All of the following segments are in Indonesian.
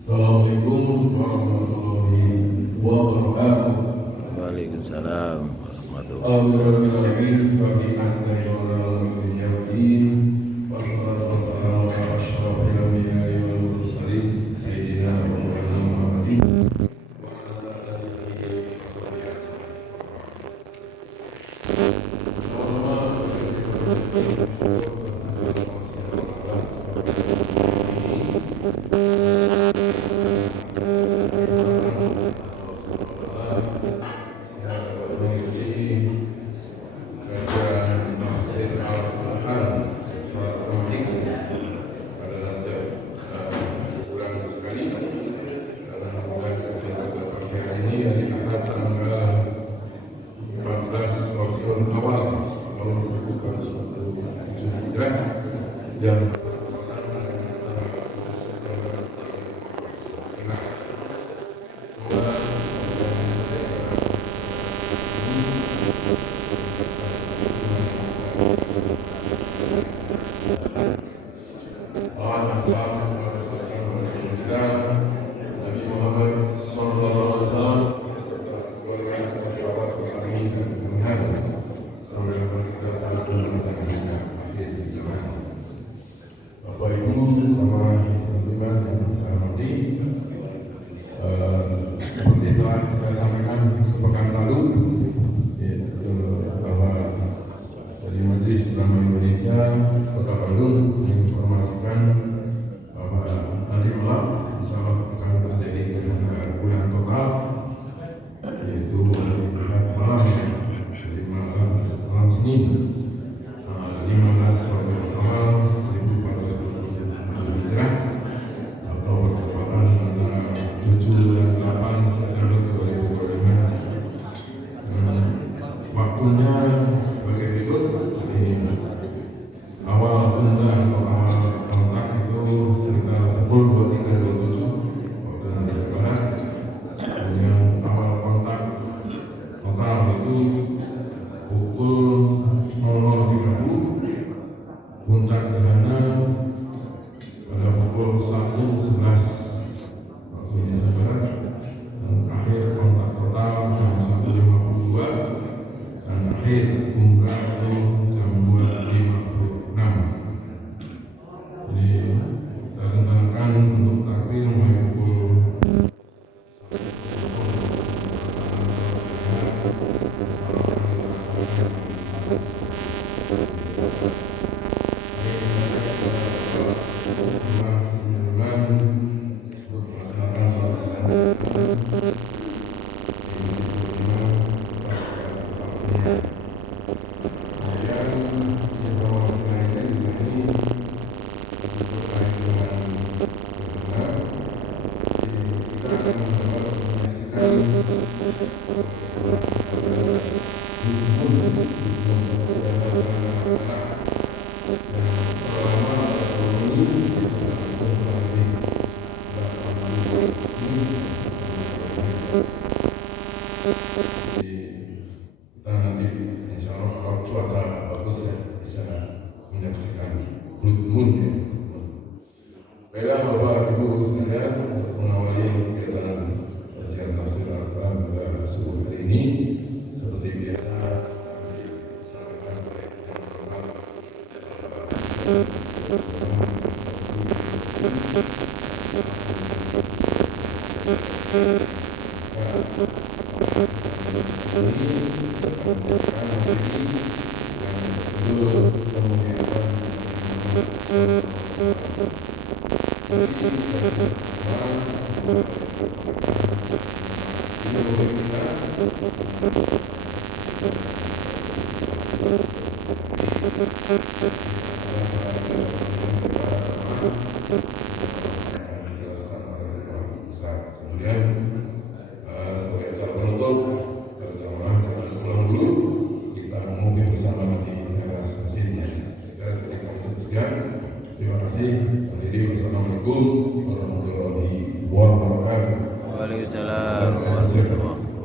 Assalamualaikum warahmatullahi wabarakatuh. Waalaikumsalam warahmatullahi Alhamdulillahirrahmanirrahim. Bagi asna'i wa alhamdulillahi wassalatu wassalamu ala asyrafil anbiya'i wal mursalin sayyidina wa maulana Muhammadin wa ala alihi wa sahbihi yang Nabi Muhammad sallallahu alaihi wasallam serta keluarga dan sahabat kami dan sampai kita sangat menantikan akhir zaman. Bapak Ibu sama teman-teman yang saya hormati, seperti telah saya sampaikan sepekan lalu, bahwa dari Majelis Ulama Indonesia Kota Bandung menginformasikan bahwa nanti malam insyaallah akan terjadi gerhana bulan total, yaitu malam jadi malam Senin 15 Rabiul Awal 1427 Hijrah atau bertepatan antara 7 dan 8 September 2025. Waktunya sebagai berikut. Jadi awal penunda atau awal kontak itu sekitar pukul 23.27 waktu Indonesia Barat. Kemudian awal kontak total itu pukul 00.30. Puncak gerhana pada pukul 1.11 waktu Indonesia Barat, dan akhir kontak total jam 1.52, dan akhir umrah itu jam 2.56. Jadi kita rencanakan untuk takbir mulai pukul Waalaikumsalam warahmatullahi wabarakatuh.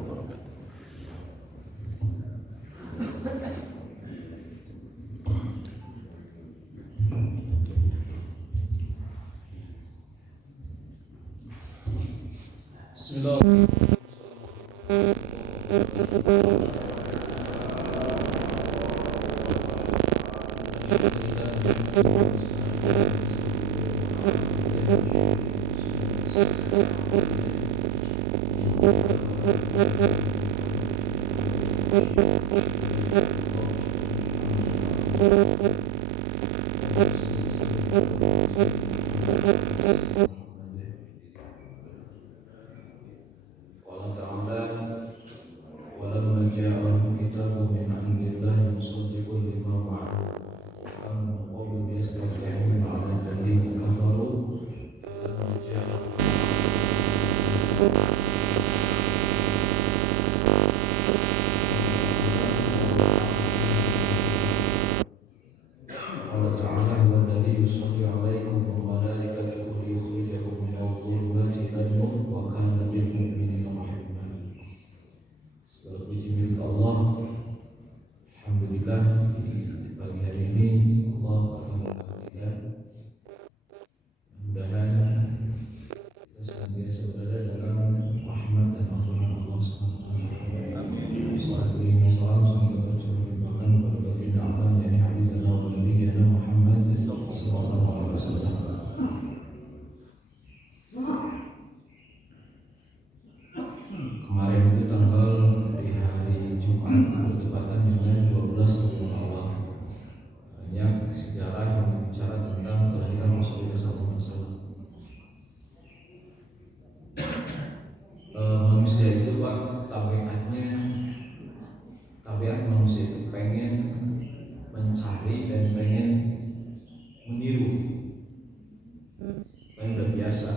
Qala ta'ala walamma ja'ahum kitabun min 'indillahi musaddiqun lima ma'ahum kanu min qablu yastafihuna 'ala alladhina kafaru walamma ja'ahum Allah Ta'ala huwa alladhi yusalli 'alaikum wa malaikatuhu liyukhrijakum minadh dhulumati ilan nur wa kana bil mu'minina rahima. Segala puji milik Allah. Alhamdulillah, di pagi hari ini Allah pertemukan kita. Mudah-mudahan kita senantiasa berada dalam rahmat dan ampunan Allah Subhanahu wa taala. Amin. Salatu wa salam kepada baginda Allah yang Habibullah wa Nabiyina Muhammad sallallahu alaihi wasallam. Kemarin itu tanggal di hari Jumat bertepatan dengan 12 Rabiul Awal. Banyak sejarah yang bicara tentang kelahiran Rasulullah SAW. Manusia itu Pak, tabiat manusia itu pengen mencari dan pengen meniru, pengen udah biasa,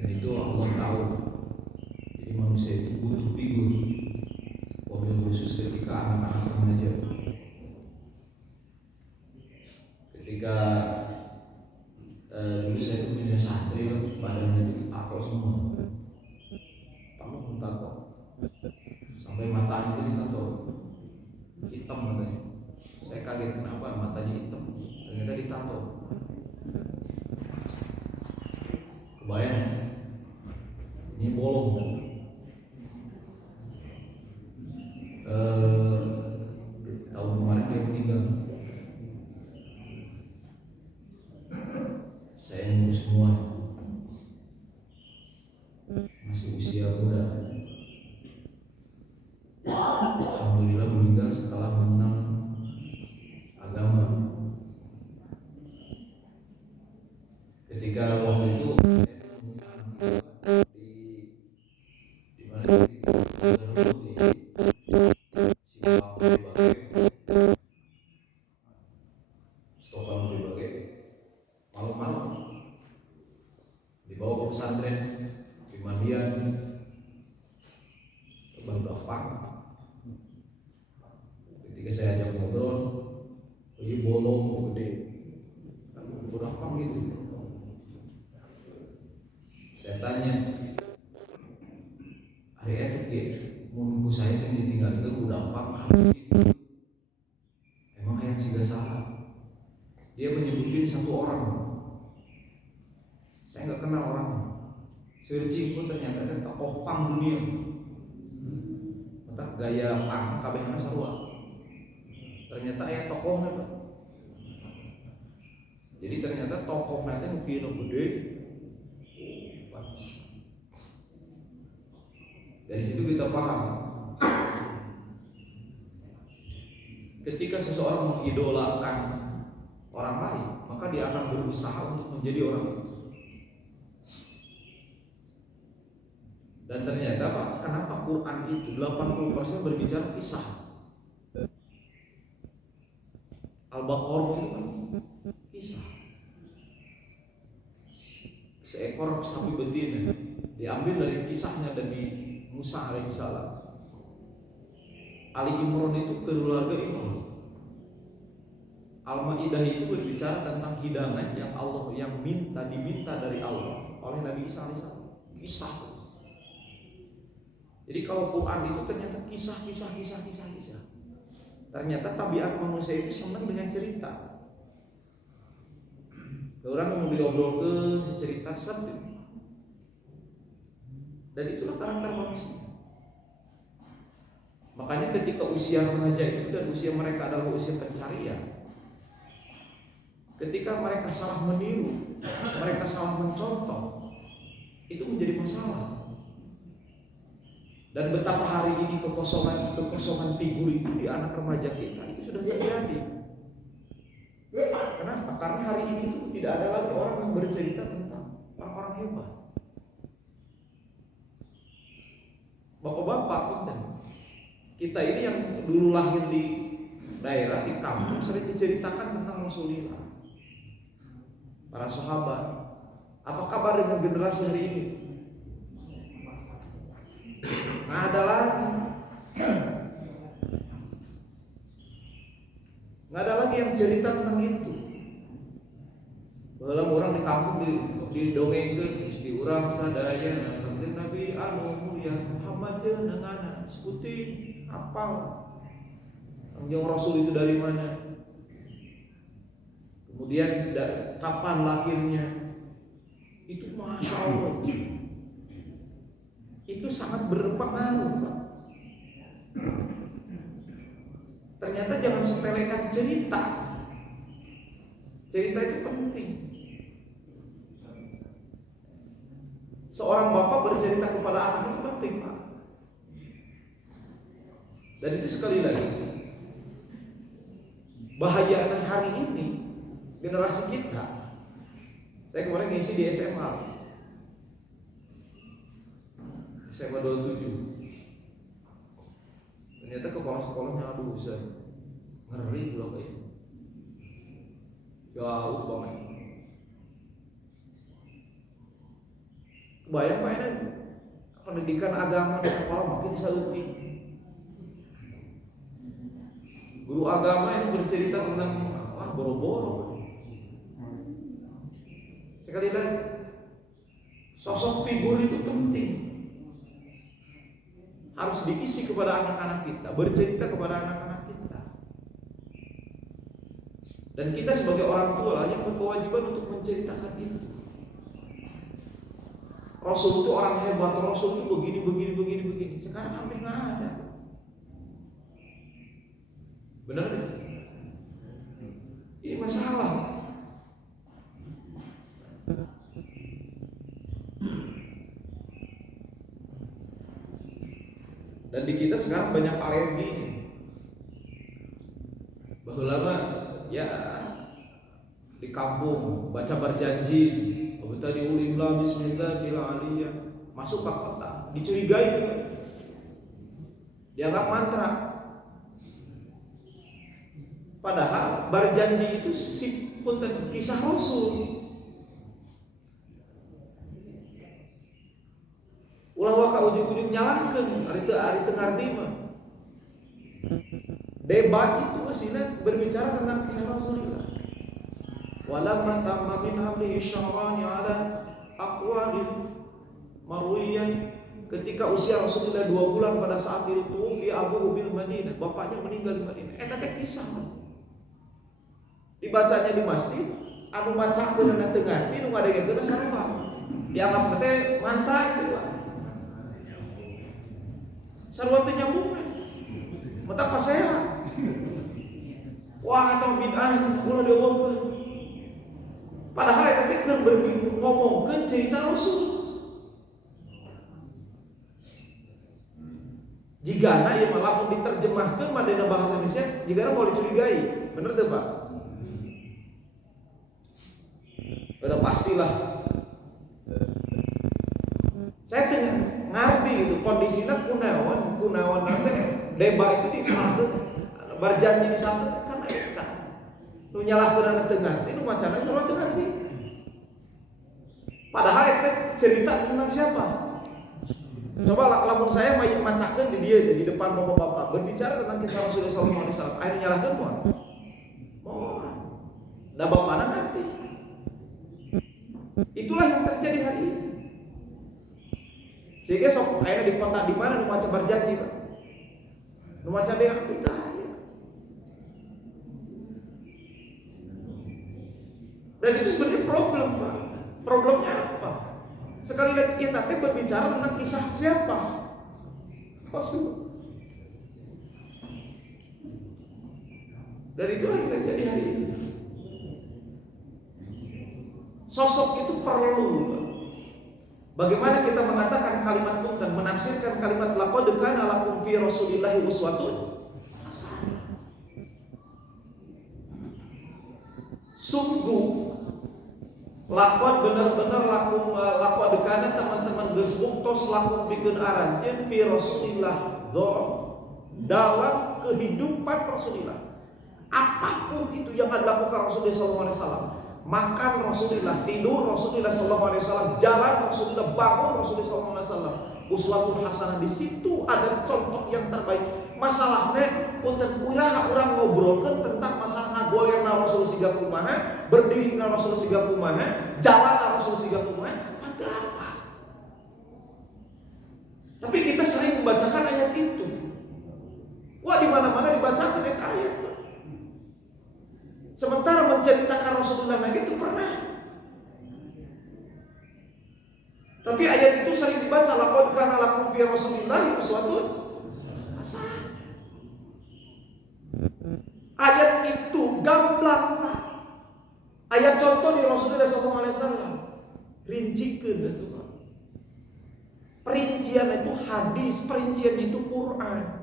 dan itu Allah tahu. Jadi manusia itu butuh figur, wabil khusus ketika anak-anak remaja. Ketika dulu saya itu punya santri, badannya itu ditato semua, tato, sampai matanya itu ditato hitam katanya. Saya kaget kenapa matanya hitam, ternyata ditato. Kebayang, ini bolong. Tahun kemarin dia meninggal. Saya ngurus semua, masih usia muda. Alhamdulillah meninggal setelah mengenal agama. Ketika waktu itu di mana malam-malam dibawa ke pesantren di Mandian ke Bandapang. Ketika saya ajak ngobrol, ini bolong gede, kan Bandapang gitu. Saya tanya, hari itu ya, menunggu saya yang ditinggal ke Bandapang, emang ayam sih gak salah. Dia menyebutin satu orang, saya nggak kenal orangnya. Searching pun ternyata ada tokoh pang dunia. Entah gaya pang, kabehna sarua. Ternyata aya tokohnya Pak. Jadi ternyata tokohnya itu mungkin gede. Dari situ kita paham. Ketika seseorang mengidolakan orang lain, maka dia akan berusaha untuk menjadi orang itu. Dan ternyata Pak, kenapa Quran itu 80% berbicara kisah? Al-Baqarah itu kan kisah. Seekor sapi betina diambil dari kisahnya Nabi Musa alaihissalam. Ali Imran itu keluarga Imran. Al-Maidah itu berbicara tentang hidangan yang Allah yang diminta dari Allah oleh Nabi Isa alaihissalam. Kisah. Jadi kalau Quran itu ternyata kisah. Ternyata tabiat manusia itu senang dengan cerita. Orang mau diobrolkan cerita sedih. Dan itulah karakter manusia. Makanya ketika usia remaja itu dan usia mereka adalah usia pencarian, ketika mereka salah meniru, mereka salah mencontoh, itu menjadi masalah. Dan betapa hari ini kekosongan figur itu di anak remaja kita itu sudah terjadi. Kenapa? Karena hari ini itu tidak ada lagi orang yang bercerita tentang orang-orang hebat. Bapak-bapak kita ini yang dulu lahir di daerah, di kampung, sering diceritakan tentang Rasulullah, para sahabat. Apa kabar dengan generasi hari ini? Nggak ada lagi. Nggak ada lagi yang cerita tentang itu. Bahwa orang di kampung didongengkeun isti urang sadaya tentang Nabi mulia Muhammad dengan sebuti apal yang Rasul itu dari mana, kemudian kapan lahirnya, itu masya Allah, itu sangat berpengaruh, Pak. Ternyata jangan sepelekan cerita. Cerita itu penting. Seorang bapak bercerita kepada anak itu penting, Pak. Dan itu sekali lagi bahaya anak hari ini, generasi kita. Saya kemarin ngisi di SMA 27. Ternyata kepala sekolahnya aduh ngeri loh kayak jauh banget. Bayang pendidikan agama di sekolah makin disauti. Guru agama yang bercerita tentang boro-boro. Sekali lagi, sosok figur itu penting. Harus diisi kepada anak-anak kita, bercerita kepada anak-anak kita. Dan kita sebagai orang tua yang berkewajiban untuk menceritakan itu. Rasul itu orang hebat, Rasul itu begini. Sekarang hampir nggak ada. Benar kan? Ini masalah. Dan di kita sekarang banyak alergi. Bahwa ya di kampung baca berjanji, tadi ulimlah bismillahirrahmanirrahim, masuk ke kota, dicurigai juga. Dianggap mantra. Padahal berjanji itu punten kisah Rasul. Ulah waka ujung-ujung nyalahkeun ari teu ngarti mah. Debat itu asina berbicara tentang kisah Rasulullah. Walamma tamma min hamlihi syarani ala aqwalin marwiyan, ketika usia Rasulullah 2 bulan pada saat itu fi Abu bil Madinah, bapaknya meninggal di Madinah. Eta teh kisah. Dibacanya di masjid, anu macakeun na teu ngarti, nu ngadengekeun sarua. Dianggap teh mantra itu. Sarua teh nyambung. Mata pas saya. Wah, eta bid'ah ulah diomongkeun. Padahal eta teh keur ngomongkeun cerita Rasul. Jigana ieu mah lamun diterjemahkeun mah dina bahasa Indonesia, jigana mau dicurigai. Bener teu, Pak? Udah pastilah. Saya tengah ngerti gitu kondisinya kunaon nanti debat itu dikalahkeun berjanji di satu karena eta nu nyalahkeun anak teu ngarti nu macana sarua teu ngarti. Padahal eta cerita tentang siapa? Coba lamun saya macakeun di dia di depan bapak-bapak berbicara tentang kisah Rasulullah sallallahu alaihi wasallam, aya nyalahkeun moal. Moal. Da bapana ngarti. Itulah yang terjadi hari ini. Sehingga sok akhirnya di kota di mana nu maca berjanji, Pak. Nu maca deui kita ya. Dan itu sebenarnya problem, Pak. Problemnya apa? Sekali lagi kita berbicara tentang kisah siapa? Rasul. Dan itulah yang terjadi hari ini. Sosok itu perlu. Bagaimana kita mengatakan kalimat dan menafsirkan kalimat laqad kana lakum fi rasulillahi uswatun hasanah. Sungguh laqad benar-benar lakum laqad kana teman-teman geus buktos lakum pikeun aranjeun fi rasulillah dalam kehidupan Rasulullah. Apapun itu yang dilakukan Rasulullah SAW, makan Rasulullah, tidur Rasulullah SAW, jalan Rasulullah, bangun Rasulullah SAW, uswatun hasanah. Di situ ada contoh yang terbaik. Masalahnya untuk urang ngobrolkan tentang masalah ngagoyerna Rasul siga kumaha, berdirinya Rasul siga kumaha, jalan Rasul siga kumaha, pada apa? Tapi kita sering membacakan ayat itu. Wah, di mana-mana dibacakan ayat. Sementara menceritakan Rasulullah Nabi itu pernah. Tapi ayat itu sering dibaca, laqad kana lakum fi rasulillahi uswatun hasanah. Ayat itu gamblang, Pak. Ayat contoh di Rasulullah SAW. Rincikeun itu, Pak. Perincian itu hadis, perincian itu Quran.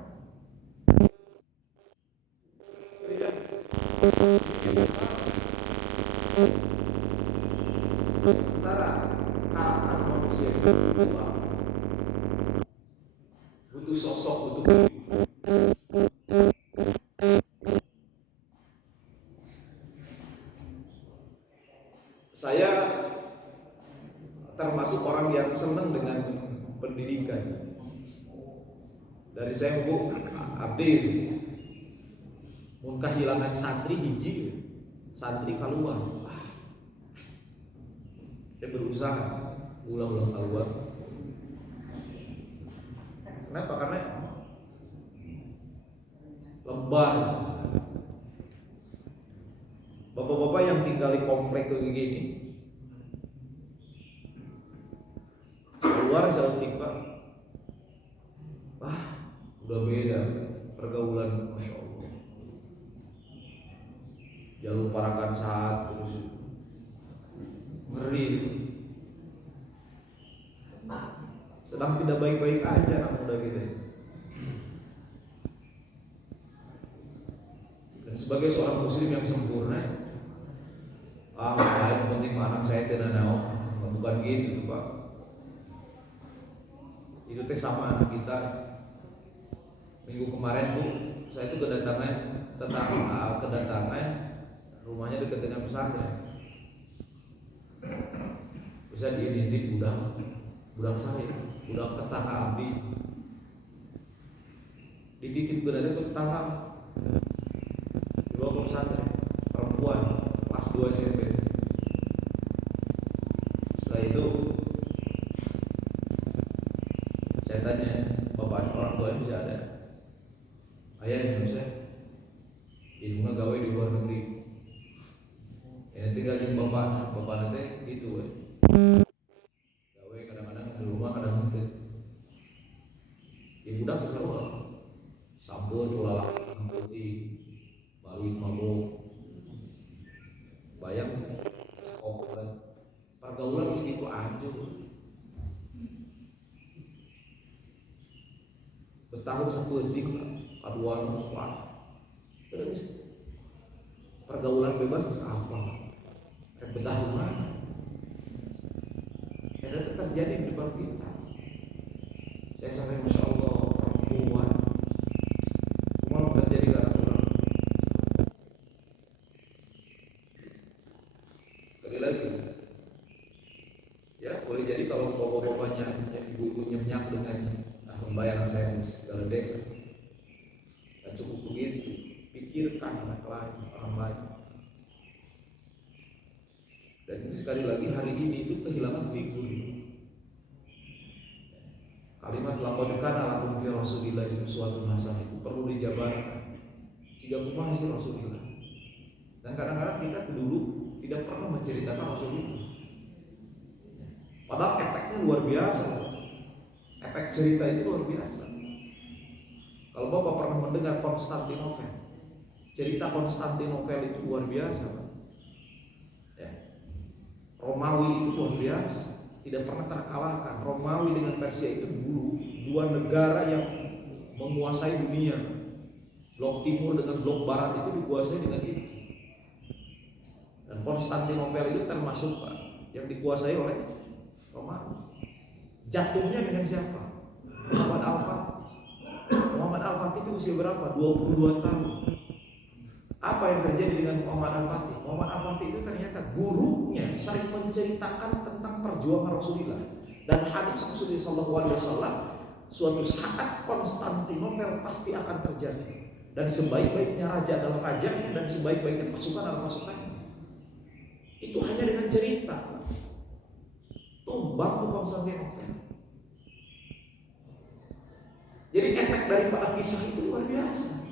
Sementara harapan manusia itu butuh sosok, butuh saya termasuk orang yang senang dengan pendidikan. Dari saya abdi mun kehilangan santri hiji, santri keluar. Dia berusaha ulang-ulang keluar. Kenapa? Karena lebar. Bapak-bapak yang tinggal di komplek kayak gini, keluar seletik, Pak. Udah beda pergaulan, Masya Allah. Jalur parakan saat terus ngeri. Sedang tidak baik-baik aja anak muda kita. Dan sebagai seorang muslim yang sempurna, yang penting anak saya tidak naon, bukan gitu, Pak. Itu teh sama anak kita. Minggu kemarin tuh saya itu kedatangan rumahnya dekat dengan pesantren. Bisa diidentip budak saya, budak tetangga abdi. Dititip ke tetangga, dibawa ke pesantren, perempuan kelas 2 SMP. Setelah itu saya tanya, bapak orang tua bisa ada? Ayah Indonesia, ibunya gawe di luar negeri. Ini tinggal di bapak nanti gitu, gawe kadang-kadang di rumah, kadang nanti. Ibu dah kesalahan, sambut tulah putih, balik mabuk, bayang, cakok kan. Pergaulan di situ hancur. Bertahun sepetik, aduan muslah. Pergaulan bebas bisa apa? Betah mana? Itu terjadi di depan kita. Saya sampai Masya Allah perempuan malah terjadi karena orang. Sekali lagi, ya boleh jadi kalau bapak-bapaknya ibu-ibu nyemnyak dengan pembayaran saya segala dek, tak cukup begitu. Pikirkan anak lain, orang lain. Dan sekali lagi hari ini itu kehilangan figur. Kalimat laqad kana lakum fi rasulillahi uswatun hasanah itu perlu dijabarkan. Jika kumaha sih Rasulullah. Dan kadang-kadang kita dulu tidak pernah menceritakan Rasulullah. Padahal efeknya efeknya luar biasa. Efek cerita itu luar biasa. Kalau Bapak pernah mendengar Konstantinopel, cerita Konstantinopel itu luar biasa, Pak. Ya. Romawi itu luar biasa, tidak pernah terkalahkan. Romawi dengan Persia itu dulu dua negara yang menguasai dunia. Blok timur dengan blok barat itu dikuasai dengan itu. Dan Konstantinopel itu termasuk, Pak, yang dikuasai oleh Romawi. Jatuhnya dengan siapa? Muhammad Al-Fatih. Muhammad Al-Fatih itu usia berapa? 22 tahun. Apa yang terjadi dengan Muhammad Al-Fatih? Muhammad Al-Fatih itu ternyata gurunya sering menceritakan tentang perjuangan Rasulullah dan hadis Rasulullah SAW. Suatu saat Konstantinopel pasti akan terjadi, dan sebaik-baiknya raja adalah rajanya, dan sebaik-baiknya pasukan adalah pasukannya. Itu hanya dengan cerita. Tumbang tuh Konstantinopel. Jadi efek daripada kisah itu luar biasa.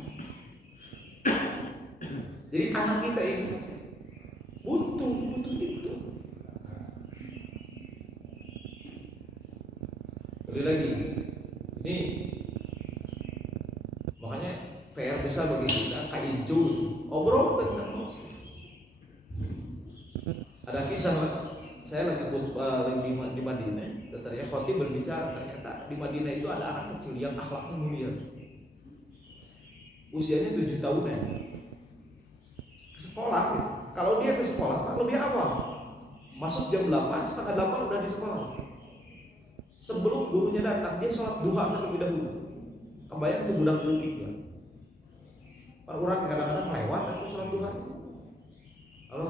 Jadi anak kita ini butuh itu. Kembali lagi, ini makanya PR besar bagi kita, kaincu, obrol tentang muslim. Ada kisah, saya lagi di Madinah, ternyata khotib berbicara, ternyata di Madinah itu ada anak kecil yang akhlaknya mulia, usianya 7 tahunan, ke sekolah. Kalau dia ke sekolah lebih awal, masuk jam 8, setengah 8 udah di sekolah. Sebelum gurunya datang, dia sholat duha terlebih dahulu. Kebayang tuh budak letik, kan? Orang kadang-kadang lewat atau sholat duha. Halo,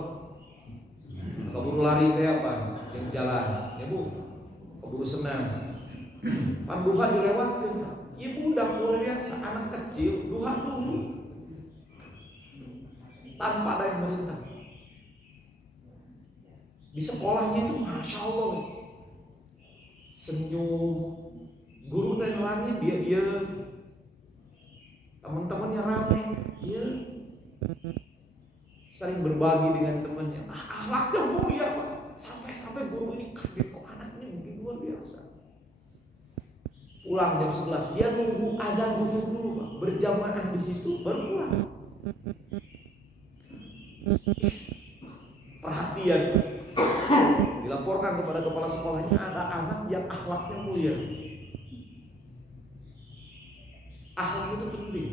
keburu lari teh apa? Yang jalan, ya bu, keburu senang. Pan duha dilewatkan, ya budak luar biasa, anak kecil duha dulu, tanpa ada yang merintah. Di sekolahnya itu masya Allah, senyum, guru dan nerangin dia teman-temannya ramai, dia sering berbagi dengan temannya. Akhlaknya mulia, Pak. Sampai guru ini kaget, kok anaknya mungkin luar biasa. Pulang jam 11, dia nunggu azan dulu, Pak. Berjamaah di situ baru pulang. Perhatian. Dilaporkan kepada kepala sekolahnya, ada anak yang akhlaknya mulia. Akhlak itu penting.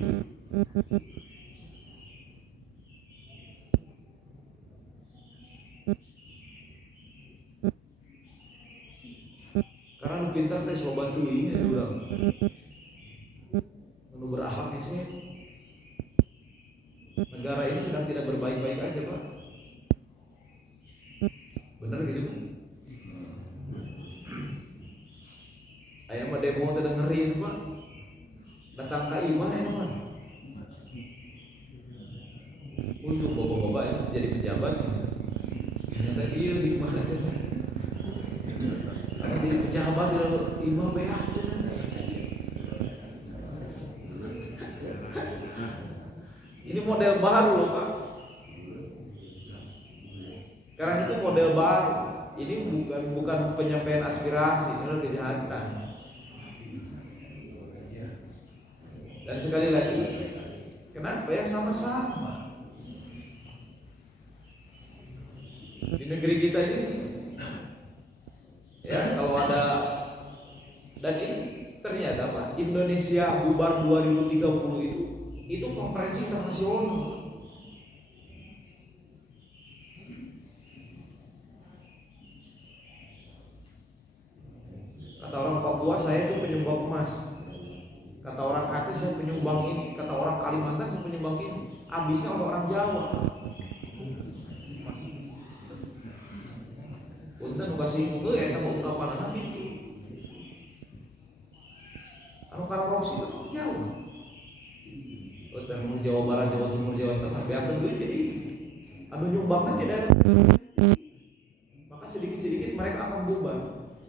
Karena lu pintar teh so bantu ini urang. Nu berakhlak sih. Negara ini sedang tidak berbaik-baik aja, Pak. Benar gitu, Pak? Ayam mah demo teh ngeri itu, Pak. Datang ke imah emang. Untuk bapak-bapak yang jadi pejabat, ternyata dia di mana aja. Kalau jadi pejabat di imah beak. Ini model baru loh, Pak. Sekarang itu model baru. Ini bukan penyampaian aspirasi, ini adalah kejahatan. Dan sekali lagi, kenapa ya sama-sama? Di negeri kita ini, ya kalau ada, dan ini ternyata Pak, Indonesia bubar 2030 itu konferensi internasional. Kata orang Papua, saya itu penyumbang emas. Kata orang Aceh, saya penyumbang ini. Kata orang Kalimantan, saya penyumbang ini. Habisnya oleh orang Jawa. Punten nu kasih muge eta ungkapanana gitu. Anu korupsi itu Jawa. Utang Jawa Barat, Jawa Timur, Jawa Tengah, beakeun duit jadi anu nyumbangna tidak ada. Maka sedikit-sedikit mereka akan bubar.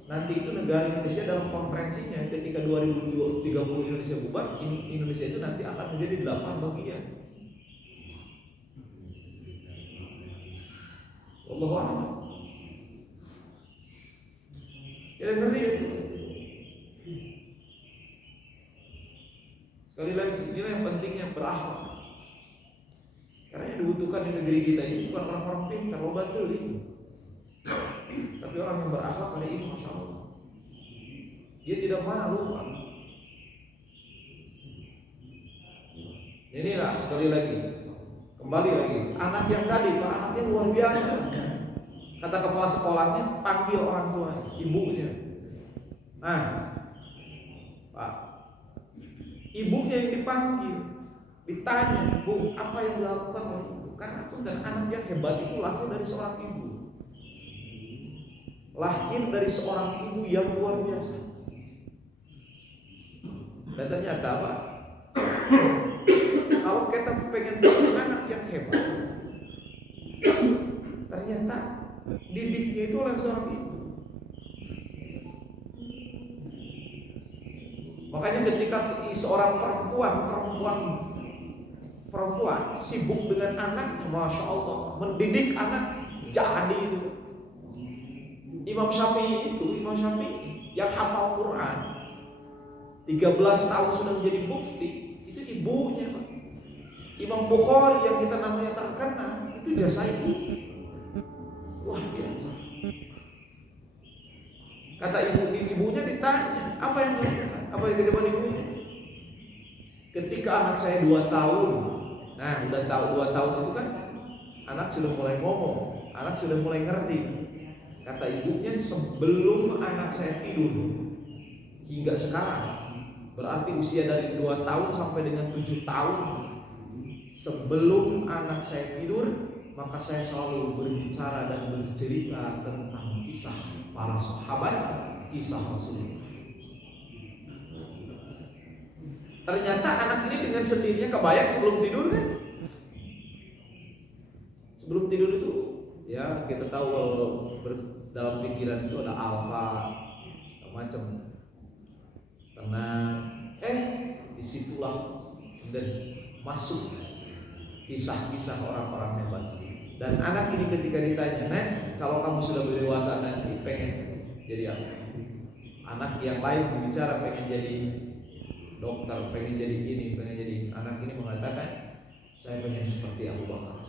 Nanti itu negara Indonesia dalam konferensinya ketika 2030 Indonesia bubar, Indonesia itu nanti akan menjadi 8 bagian. Wallahu a'lam. Kita ngeri itu. Sekali lagi, inilah yang pentingnya berakhlak. Karena yang dibutuhkan di negeri kita ini bukan orang-orang pintar, loba teuing. Tapi orang yang berakhlak hari ini, masya Allah, dia tidak malu, Pak. Inilah sekali lagi, kembali lagi, anak yang tadi, Pak, anaknya luar biasa. Kata kepala sekolahnya, panggil orang tua, ibunya. Nah, Pak, ibunya yang dipanggil, ditanya, Bu, apa yang dilakukan oleh ibu? Karena pun dan anak yang hebat itu lahir dari seorang ibu. Lahir dari seorang ibu yang luar biasa. Dan ternyata, Pak, kalau kita pengen punya anak yang hebat, ternyata didiknya itu oleh seorang ibu. Makanya ketika seorang perempuan sibuk dengan anaknya, masya Allah, mendidik anak, jadi itu. Imam Syafi'i yang hafal Quran 13 tahun sudah menjadi mufti, itu ibunya, Pak. Imam Bukhari yang kita namanya terkenal, itu jasa ibu. Wah, biasa. Kata ibunya ditanya, apa yang dilakukan? Apa yang dilakukan ibunya? Ketika anak saya 2 tahun, nah udah tahu 2 tahun itu kan anak sudah mulai ngomong, anak sudah mulai ngerti. Kata ibunya, sebelum anak saya tidur hingga sekarang, berarti usia dari 2 tahun sampai dengan 7 tahun, sebelum anak saya tidur, maka saya selalu berbicara dan bercerita tentang kisah para sahabat, kisah Rasulullah. Ternyata anak ini dengan sendirinya kebayang sebelum tidur kan? Sebelum tidur itu, ya kita tahu kalau dalam pikiran itu ada alfa, macam tenang. Disitulah dan masuk kisah-kisah orang-orang hebat. Dan anak ini ketika ditanya, "Nek, kalau kamu sudah berdewasa nanti pengen jadi apa?" Anak yang lain berbicara pengen jadi dokter, pengen jadi ini, pengen jadi. Anak ini mengatakan, "Saya pengen seperti Abu Bakar."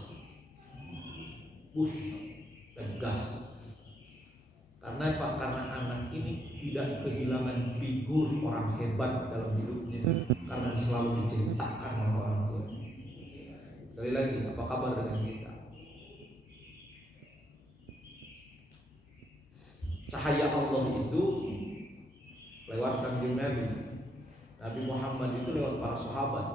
Tegas. Karena apa? Karena anak ini tidak kehilangan figur orang hebat dalam hidupnya, karena selalu diceritakan oleh orang tua. Sekali lagi, apa kabar dengan kita? Cahaya Allah itu lewat kanjeng Nabi Muhammad itu lewat para sahabat,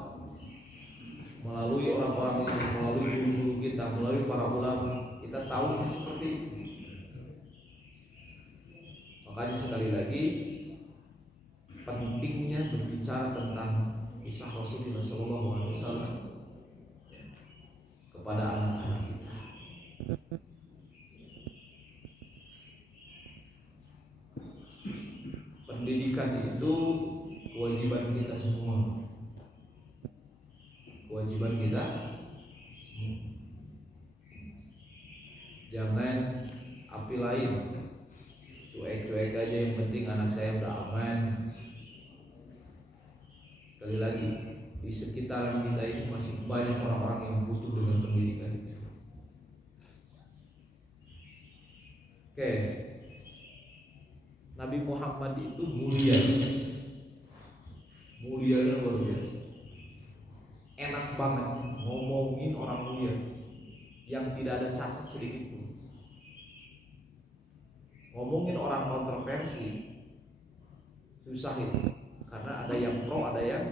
melalui orang-orang itu, melalui guru-guru kita, melalui para ulama, kita tahu seperti itu. Makanya sekali lagi pentingnya berbicara tentang kisah Rasulullah SAW kepada anak-anak kita. Pendidikan itu kewajiban kita semua. Kewajiban kita semua. Jangan api lain, cuek-cuek aja, yang penting anak saya udah aman. Sekali lagi, di sekitaran kita ini masih banyak orang-orang yang butuh dengan pendidikan. Oke. Nabi Muhammad itu mulia dan luar biasa. Enak banget ngomongin orang mulia yang tidak ada cacat sedikit pun. Ngomongin orang kontroversi susah itu, karena ada yang pro, ada yang.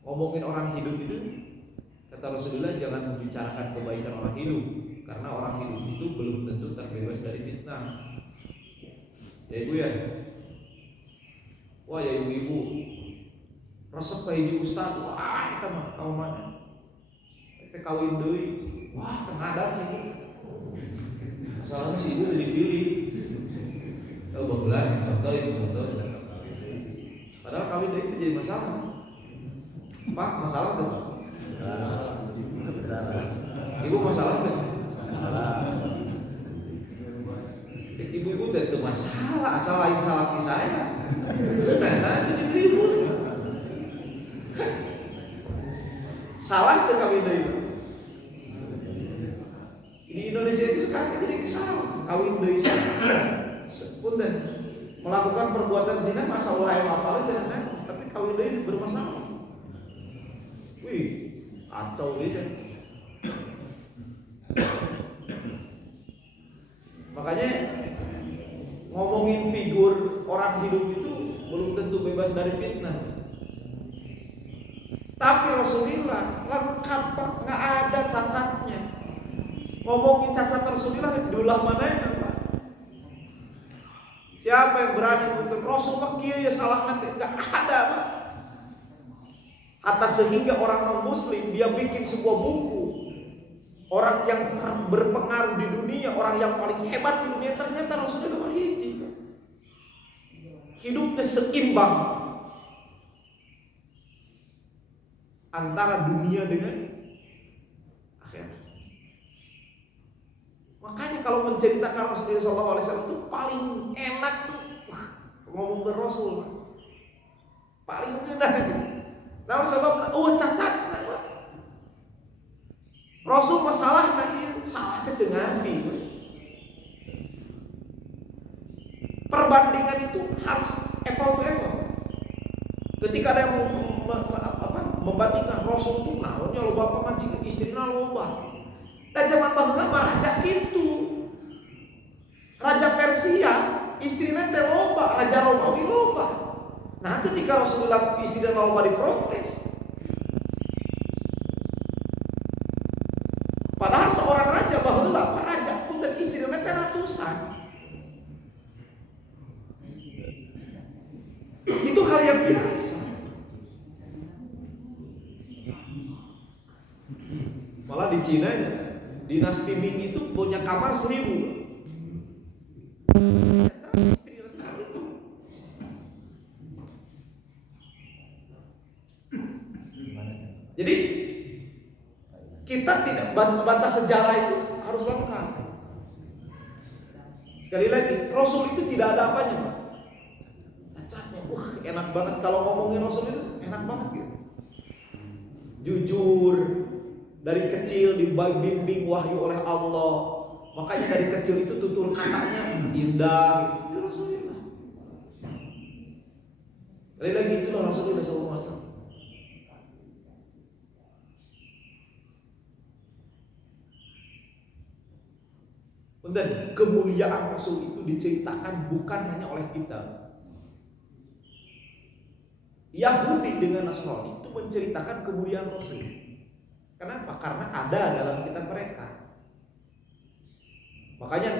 Ngomongin orang hidup itu, kata Rasulullah, jangan membicarakan kebaikan orang hidup, karena orang hidup itu belum tentu terbebas dari fitnah. Ya ibu ya, wah ya ibu-ibu, resep kayak di ustad, wah kita mah kamu mana? Kita kawin deui, wah tengah ada sih. Masalahnya si ibu pilih-pilih. Oh bagulan, contoh. Padahal kawin deui itu jadi masalah. Pak, masalah tuh. Ibu masalah tuh. Ibu-ibu itu masalah, asal lain salah ki saya. Nah, itu ribut. Salah itu kawin deui. Di Indonesia itu sekarang jadi kesal kawin deui punten melakukan perbuatan zina masa ulah apa dan tapi kawin deui bermasalah. Wih, kacau dia. Makanya ngomongin figur orang hidup itu belum tentu bebas dari fitnah. Tapi Rasulullah lengkap, nggak ada cacatnya. Ngomongin cacat Rasulullah diulah mana ya? Siapa yang berani mengatakan Rasulullah kia ya salah nanti? Nggak ada, Pak. Atas sehingga orang non-muslim dia bikin sebuah buku. Orang yang berpengaruh di dunia, orang yang paling hebat di dunia ternyata Rasulullah nomor hiji. Hidupnya seimbang antara dunia dengan akhirat. Makanya kalau menceritakan Rasulullah SAW itu paling enak tuh ngomong ke Rasul, paling enak. Nah sebab cacat. Rasul masalah lagi, salah itu nganti. Perbandingan itu harus apple to apple. Ketika ada yang membandingkan Rasul itu naonnya loba pamancing istrina loba. Dan zaman baheula mah raja kitu. Raja Persia istrina teh loba, raja Romawi loba. Nah, ketika Rasulullah istrina loba diprotes. Padahal seorang raja baheula, raja pun dan istrina teh ratusan. Itu hal yang biasa. Malah di Cina ya, dinasti Ming itu punya kamar 1000. Jadi kita tidak baca sejarah itu harus lengkap. Sekali lagi, Rasul itu tidak ada apanya, Pak. Acatnya, enak banget kalau ngomongin Rasul itu enak banget gitu. Jujur, dari kecil dibimbing wahyu oleh Allah. Makanya dari kecil itu tutur katanya indah. Itu Rasulullah. Sekali lagi itulah Rasulullah SAW. Dan kemuliaan Rasul itu diceritakan bukan hanya oleh kita. Yahudi dengan Nasrani itu menceritakan kemuliaan Rasul. Kenapa? Karena ada dalam kitab mereka. Makanya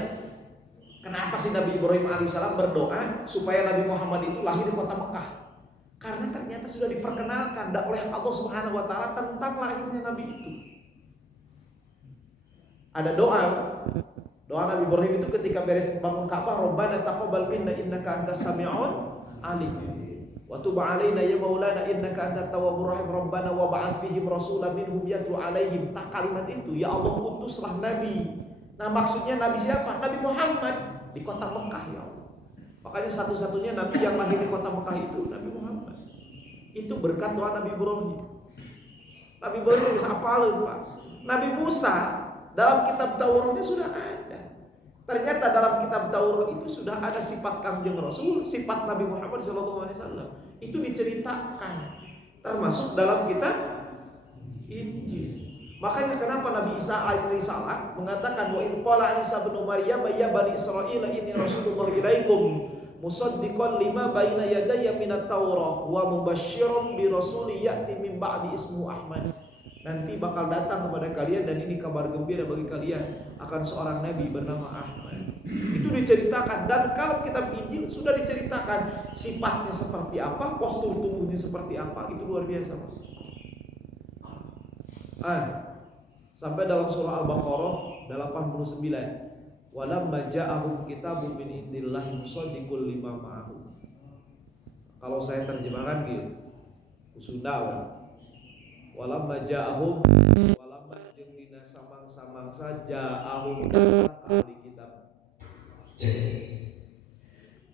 kenapa sih Nabi Ibrahim alaihissalam berdoa supaya Nabi Muhammad itu lahir di kota Mekah? Karena ternyata sudah diperkenalkan oleh Allah Subhanahu wa taala tentang lahirnya Nabi itu. Ada doa Nabi Ibrahim itu ketika beres bangun Ka'bah, Rabbana taqabbal minna innaka antas sami'un alim. Wa tub 'alaina ya maulana innaka antat tawwabur rahim. Rabbana wa ba'ats fihim rasulan minhum yatlu 'alaihim. Tak kalimat itu, ya Allah utuslah nabi. Nah, maksudnya nabi siapa? Nabi Muhammad di kota Mekah ya Allah. Makanya satu-satunya nabi yang lahir di kota Mekah itu Nabi Muhammad. Itu berkat doa Nabi Ibrahim. Nabi Ibrahim bisa hafalin, Pak. Nabi Musa dalam kitab Tauratnya sudah ada. Ternyata dalam kitab Taurat itu sudah ada sifat Kangjeng Rasul, sifat Nabi Muhammad SAW. Itu diceritakan, termasuk dalam kitab Injil. Makanya kenapa Nabi Isa alaihissalam mengatakan wa in qala Isa bin Maryam ya bani Israil inni rasulullah ilaikum musaddiqan lima baina yadayya minat Taurah wa mubasysyiran bi rasulin ya'ti min ba'di ismuhu Ahmad. Nanti bakal datang kepada kalian dan ini kabar gembira bagi kalian akan seorang nabi bernama Ahmad. Itu diceritakan dan kalau kitab Injil sudah diceritakan sifatnya seperti apa, postur tubuhnya seperti apa, itu luar biasa. Sampai dalam surah Al-Baqarah 89, walamma ja'ahum kitabun min indillahi musaddiqul lima ma'ahum. Kalau saya terjemahkan gitu, Sunda. Walamma ja'ahum walamma jeung dina samang-samang saja ahum datang ahli kitab.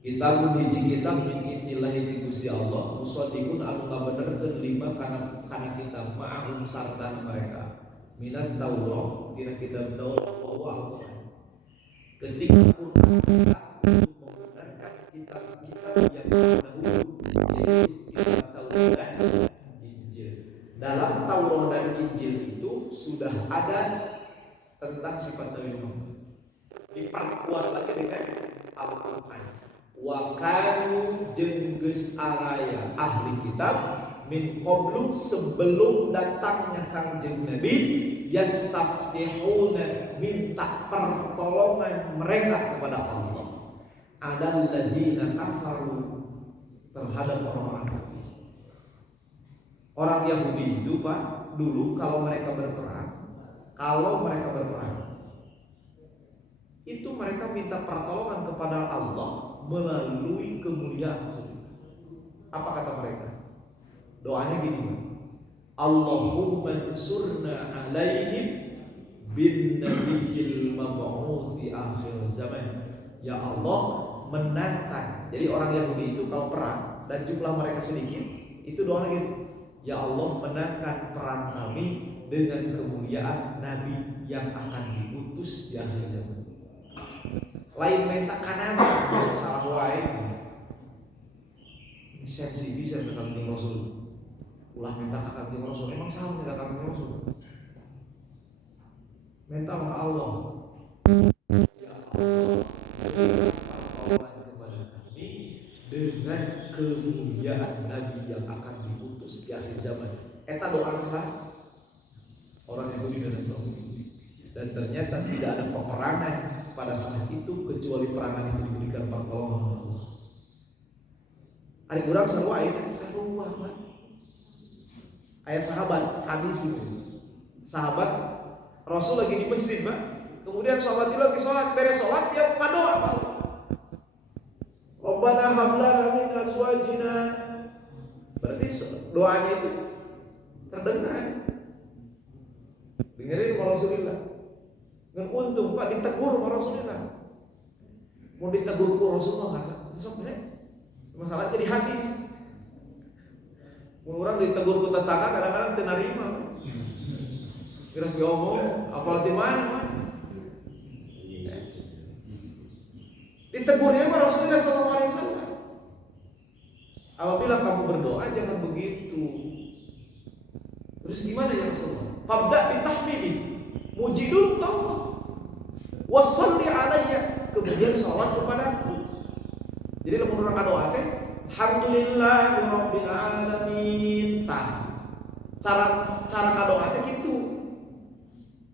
Kitabun hiji kitab min indillahi ti Gusti Allah musaddiqun anu ngabenerkeun lima kana kitab ma'ahum sarta mereka minat Taurat tina kitab Taurat wa Al-Qur'an. Ketika Quran membenarkan kitab-kitab yang terdahulu yaitu kitab Taurat dan Injil. Dalam Taurat dan Injil itu sudah ada tentang sifat Nabi Muhammad. Diperkuat lagi dengan Al-Qur'an. Wa kanu jeung geus araya ahli kitab min qablu sebelum datangnya Kangjeng Nabi yastaftihuna minta pertolongan mereka kepada Allah. Adal ladina kafaru terhadap orang-orang kafir. Orang Yahudi itu Pak dulu kalau mereka berperang itu mereka minta pertolongan kepada Allah melalui kemuliaan. Apa kata mereka? Doanya gini, Allahumma ansurna alaihim bin nabiyil mab'uthi akhir zaman. Ya Allah, menangkan. Jadi orang Yahudi itu kalau perang dan jumlah mereka sedikit, itu doanya gitu. Ya Allah, menangkan perang kami dengan kemuliaan Nabi yang akan diutus di akhir zaman. Lain minta kanan, salah wae. Sensi bisa dengan Rasul. Ulah minta kakak Rasul, emang salah minta kakak Rasul. Minta sama Allah. Ya Allah, kepada kami dengan kemuliaan Nabi yang akan diutus di akhir zaman. Eta doa sah orang Yahudi dan Nasrani. Dan ternyata tidak ada peperangan pada saat itu kecuali perangan itu diberikan pertolongan Allah. Ari urang sarua aya sarua mah. Aya sahabat hadis itu. Sahabat Rasul lagi di masjid, Pak. Kemudian sahabat itu lagi salat, beres salat dia berdoa apa? Rabbana hab lana min azwajina. Berarti doanya itu terdengar. Dengerin sama Rasulullah. Ngan untung Pak ditegur sama Rasulullah. Mau ditegur ku Rasulullah kan? Sebenarnya masalahnya di hadis. Orang ditegur ku tetangga kadang-kadang teu narima. Kira ngomong apalah di mana? Ditegurnya sama Rasulullah sallallahu alaihi wasallam. Apabila kamu berdoa jangan begitu. Terus gimana ya Rasulullah? Fabda bitahmidi. Muji dulu ke Allah. Wassalli alayya, kemudian salat kepadaku. Jadi lamun urang doa teh alhamdulillahi rabbil alamin. Cara ngadoa teh kitu.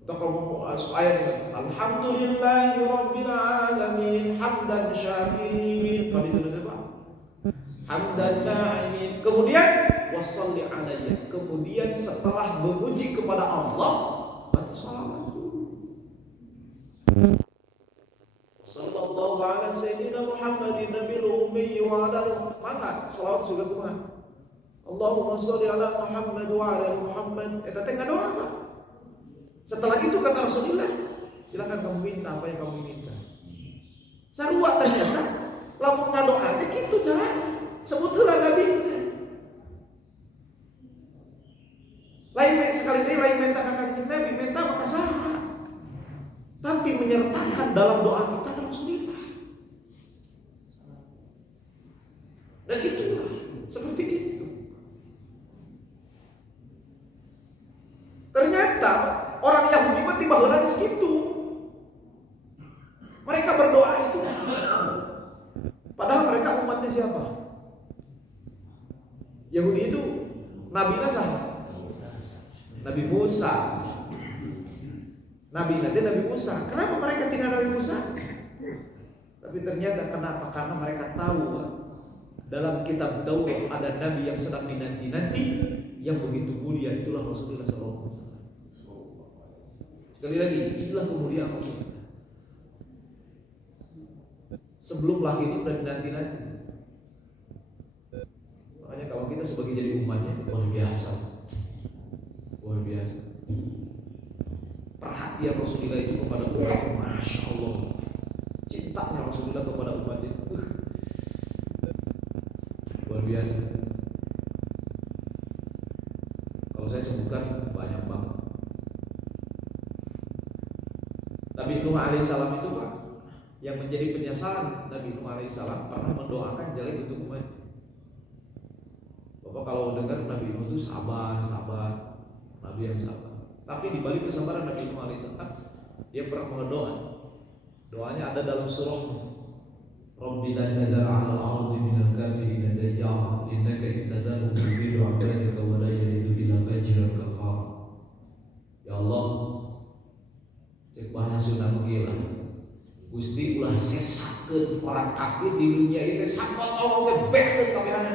Atau kalau ayat alhamdulillahi rabbil alamin hamdan syakirin. Kami itu apa? Hamdan na'imin. Kemudian wassalli alayya. Kemudian setelah memuji kepada Allah baca salawat. Sallallahu ala sayyidina Muhammadin nabiyil ummi wa ala mangga salawat juga kumaha. Allahumma shalli ala Muhammad wa ala Muhammad. Eta teh ngadoa apa? Setelah itu kata Rasulullah, silakan kamu minta apa yang kamu minta. Sarua ternyata lamun ngadoa teh kitu caranya. Sebut heula Nabi. Lain sekali ini lain minta ka Kanjeng Nabi, minta maka saha. Tapi menyertakan dalam doa kita Rasulullah. Dan itulah seperti itu. Ternyata orang Yahudi mah tiba heula geus kitu. Mereka berdoa itu padahal mereka umatnya siapa? Yahudi itu nabi saha? Nabi Musa. Nabi Musa. Kenapa mereka tidak Nabi Musa? Tapi ternyata kenapa? Karena mereka tahu dalam kitab Taurat ada nabi yang sedang dinanti-nanti yang begitu mulia, itulah Rasulullah SAW. Sekali lagi, inilah kemuliaan Allah. Sebelum lahir ini sudah dinanti-nanti. Makanya kalau kita sebagai jadi umatnya luar biasa. Perhatian Rasulullah itu kepada umat, masya Allah. Cintanya Rasulullah kepada umat itu biasa. Kalau saya sebutkan banyak banget. Nabi Nuh alaihissalam itu Pak, yang menjadi penyesalan Nabi Nuh alaihissalam pernah mendoakan jelek untuk umat. Bapak kalau dengar Nabi Nuh itu sabar, Nabi yang sabar. Tapi di balik kesabaran Nabi Nuh alaihissalam, dia pernah berdoa. Doanya ada dalam surah Rabbi la tadar 'ala al-ardi minal kafirin dayyara innaka in tadarhum yudillu 'ibadaka wa la yalidu illa fajiran kafara. Ya Allah, cek bahasa sunang gila. Gusti ulah sesakeun orang kafir di dunia itu sampai tolong bekeun kabehana.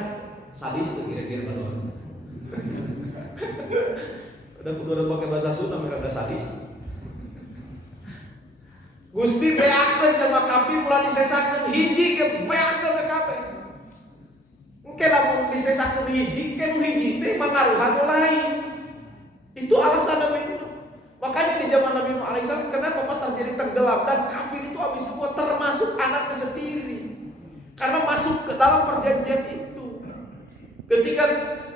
Sadis tuh kira-kira doa. Udah kudu pakai bahasa Sunda mereka sadis. Gusti beakeun jelema kafir ulah disesakeun hiji ke beakeun kabeh. Engke lamun disesakeun hiji, ke hiji teh mangaruhan lain. Itu alasan Nabi Nuh. Makanya di zaman Nabi Nuh alaihissalam kenapa terjadi tenggelam dan kafir itu habis semua termasuk anaknya sendiri. Karena masuk ke dalam perjanjian itu. Ketika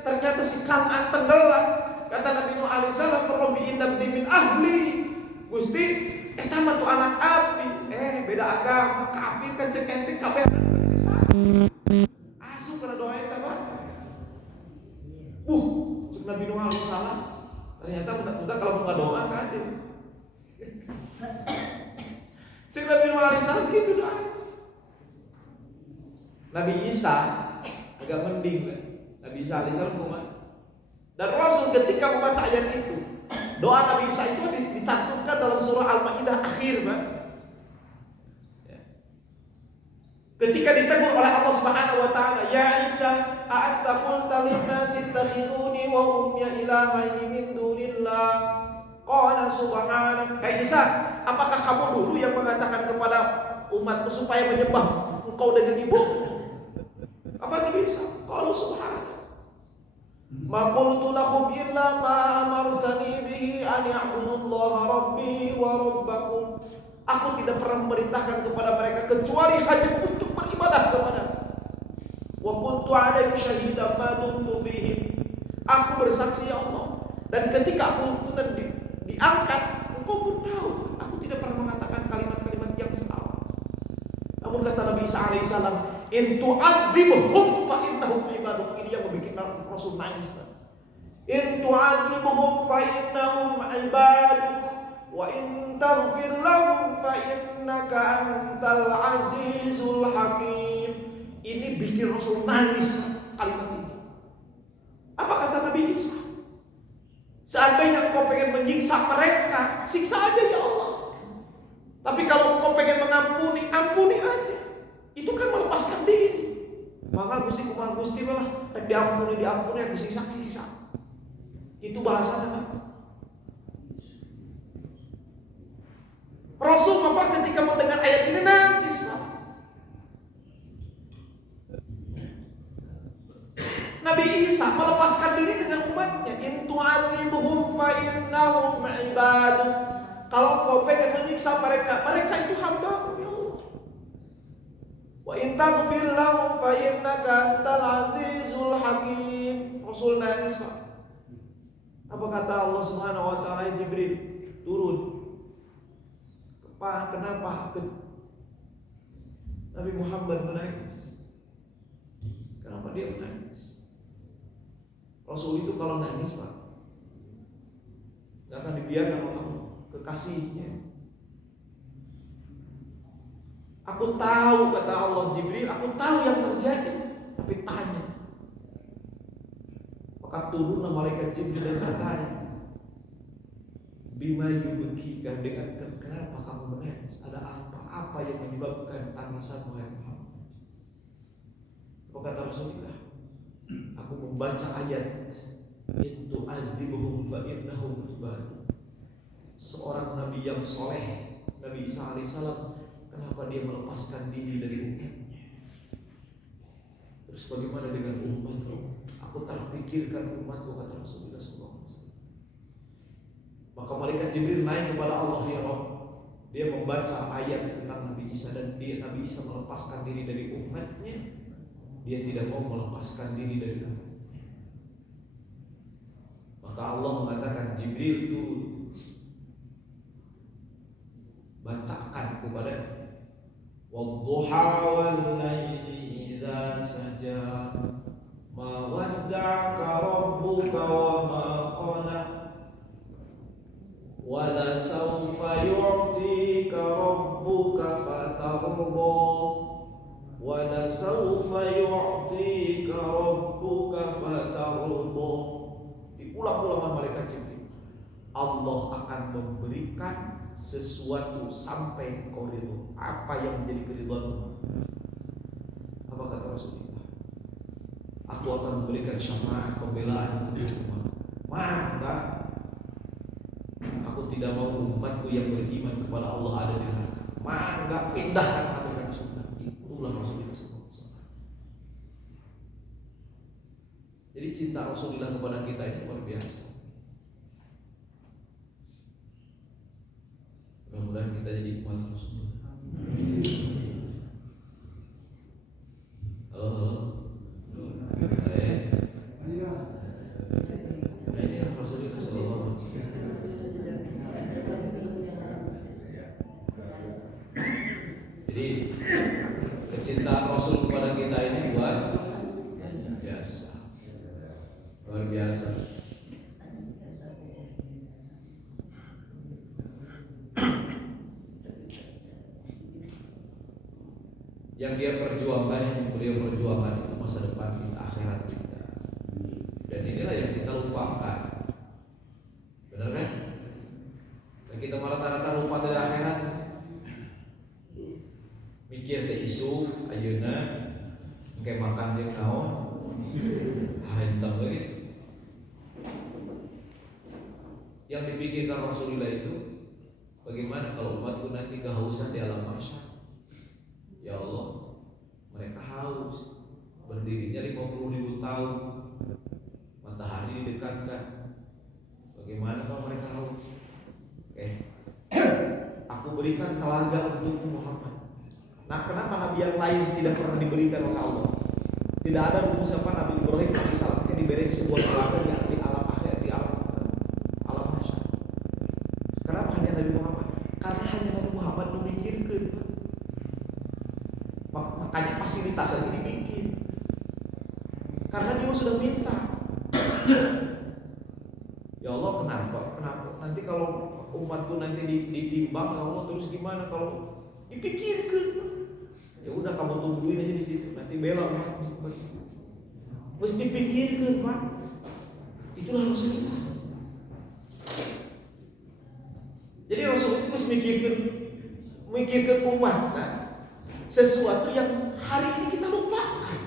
ternyata si Kan'an tenggelam, kata Nabi Nuh alaihissalam, "Rabbi innabni min ahli." Gusti, eta mah tuh anak abdi. Beda agama, kafir kan cek ente kabeh sesat. Asup kana doa eta mah. Cek Nabi Nuh alaihissalam. Ternyata udah kalau mau doa kan dia. Cek Nabi Nuh alaihissalam gitu doa. Nabi Isa agak mending kan. Nabi Isa alaihissalam kumaha? Dan Rasul ketika membaca ayat itu, doa Nabi Isa itu dicantumkan dalam surah Al-Maidah akhir, Pak. Ya. Ketika ditegur oleh Allah Subhanahu wa taala, "Ya Isa, a'anta qulta lin-nasi ittakhiduni wa ummi ilahaini min dunillah?" Qala subhanak. Isa, apakah kamu dulu yang mengatakan kepada umatmu supaya menyembah engkau dengan ibu? Apa Nabi Isa? Qala subhanak. Ma qultu lahum illa ma amartani bihi an ya'budullaha rabbi wa rabbakum. Aku tidak pernah memerintahkan kepada mereka kecuali hanya untuk beribadah kepada. Wa kuntu 'alaihim syahidan ma dumtu fihim. Aku bersaksi ya Allah, dan ketika aku diangkat, engkau pun tahu aku tidak pernah mengatakan kalimat-kalimat yang salah. Namun kata Nabi Isa alaihissalam, "In tu'adzibhum fa innahum ibaduk." Ini yang membuat Rasul nangis. "In tu'adzibhum fa innahum ibaduk wa in taghfir lahum fa innaka antal azizul hakim." Ini bikin Rasul nangis kalimat ini. Apa kata Nabi Isa? Seandainya kau pengen menyiksa mereka, siksa aja ya Allah. Tapi kalau kau pengen mengampuni, ampuni aja. Itu kan melepaskan diri. Maka Gusti malah diampuni, disiksa. Itu bahasanya kan. Rasul Bapak ketika mendengar ayat ini nangis. Nabi Isa melepaskan diri dengan umatnya. In tu'adzibuhum fa innahum ibaduk. Kalau kau pengen menyiksa mereka itu hamba ya Allah. Wa in taghfir lahum fa innaka antal azizul hakim. Rasul nangis, Pak. Apa kata Allah Subhanahu wa taala, Jibril turun. Kenapa Nabi Muhammad menangis? Kenapa dia menangis? Rasul itu kalau nangis, Pak, gak akan dibiarkan oleh Allah, kekasihnya. Aku tahu, kata Allah Jibril, aku tahu yang terjadi, tapi tanya. Maka turunlah malaikat Jibril dan bertanya, bima yubkika, dengan kenapa kamu menangis? Ada apa? Apa yang menyebabkan tangisanmu ya Muhammad? Apa kata Rasulullah? Aku membaca ayat itu adzibuhum fa innahum ibad. Seorang nabi yang soleh, Nabi Isa alaihissalam, kenapa dia melepaskan diri dari umatnya? Terus bagaimana dengan umatku? Aku terpikirkan umatku, kata Rasulullah SAW. Maka malaikat Jibril naik kepada Allah, ya Rabb. Dia membaca ayat tentang Nabi Isa dan Nabi Isa melepaskan diri dari umatnya. dia tidak mau melepaskan diri dari kamu. Maka Allah mengatakan, Jibril turun, bacakan kepada wadduha wal-laili idza saja ma wadda'aka rabbuka wa ma qala wa la sawfa yu'tika rabbuka fatarda wa la sawfa yu'tika rabbuka fatarda. Diulang-ulang malaikat Jibril, Allah akan memberikan sesuatu sampai engkau ridho. Apa yang menjadi keridhaanmu? Apa kata Rasulullah? Aku akan memberikan syafaat pembelaan untukmu. Maka aku tidak mau umatku yang beriman kepada Allah ada di neraka. Maka pindahkan kami ke surga. Itulah Rasulullah SAW. Jadi cinta Rasulullah kepada kita ini luar biasa. Mudah-mudahan kita jadi umat Rasulullah. Halo. Ini Rasulullah SAW. Jadi kecintaan Rasul kepada kita ini luar biasa. Luar biasa. Yang dia perjuangkan, yang beliau perjuangkan itu masa depan kita, akhirat kita. Dan inilah yang kita lupakan. Benar kan? Dan kita malah rata-rata lupa dari akhirat. Mikir teh isu ayeuna engke makan jeung naon. Hantam begitu. Yang dipikirkan Rasulullah itu bagaimana kalau umatku nanti kehausan di alam mahsyar. Ya Allah, mereka haus, berdirinya 50.000 tahun, matahari didekatkan. Bagaimana kalau mereka haus? Oke. Aku berikan telaga untukmu Muhammad. Nah, kenapa nabi yang lain tidak pernah diberikan oleh Allah? Tidak ada ucapan Nabi Ibrahim alaihissalam diberi sebuah telaga di alam akhir, di alam mahsyar. Kenapa hanya Nabi Muhammad? Karena hanya Nabi Muhammad memikirkan. Makanya fasilitas aja dibikin. Karena dia sudah minta. Ya Allah, kenapa? Nanti kalau umatku nanti ditimbang, ya Allah, terus gimana kalau dipikirkan? Ya udah, kamu tungguin aja di situ. Nanti bela umat. Mesti dipikirkan, Pak. Itulah Rasulullah. Jadi Rasulullah itu mesti mikirkan umat. Nah, sesuatu yang hari ini kita lupakan.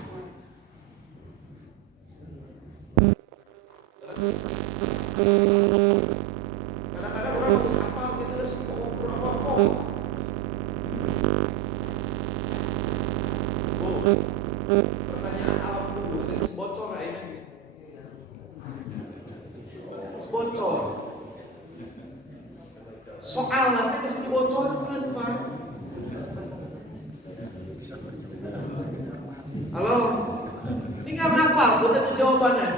Kadang-kadang orang habis hafal kita terus ngomong. Pertanyaan alam kubur itu bocor aja. Bocor. Soal nanti kesini bocorkan, Pak. Halo, tinggal hafal, udah tuh jawabannya.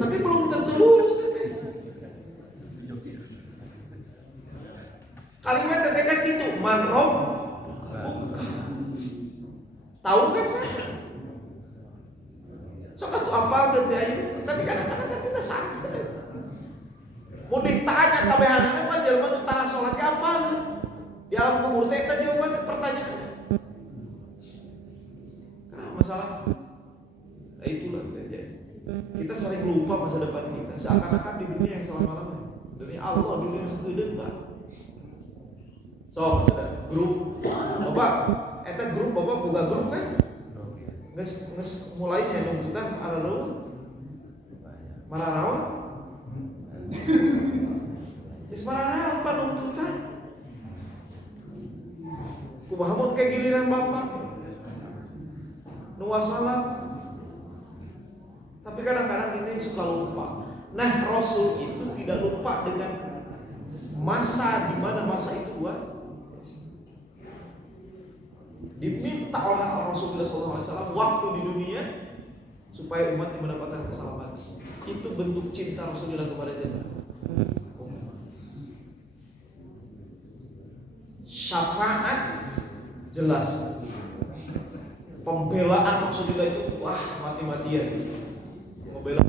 Tapi belum tentu lulus. Kalimat ketika gitu, manrob, bukan. Tahu kan? Sok atuh hafal teh ayeuna, tapi kadang-kadang kita sakit. Mau ditanya kabehanana mah jelema teu tara salat ge apal. Di alam kubur teh eta jawaban pertanyaan. Masalah, nah itulah terjadi. Kita sering lupa masa depan kita, seakan-akan di dunia yang selama-lamanya. Dunia Allah, dunia yang sedih Pak. So, grup, bapak, grup bapak buka grup kan? Nges mulainya nuntutan ala lu, mararawan. Is mararawan apa nuntutan? Kumaha kayak giliran bapak. Nuwasalam. Tapi kadang-kadang ini suka lupa. Nah, Rasul itu tidak lupa dengan masa di mana masa itu diminta oleh Rasulullah SAW waktu di dunia supaya umatnya mendapatkan keselamatan. Itu bentuk cinta Rasulullah kepada siapa? Syafaat jelas. Pembelaan Rasulullah itu wah mati-matian. Membela.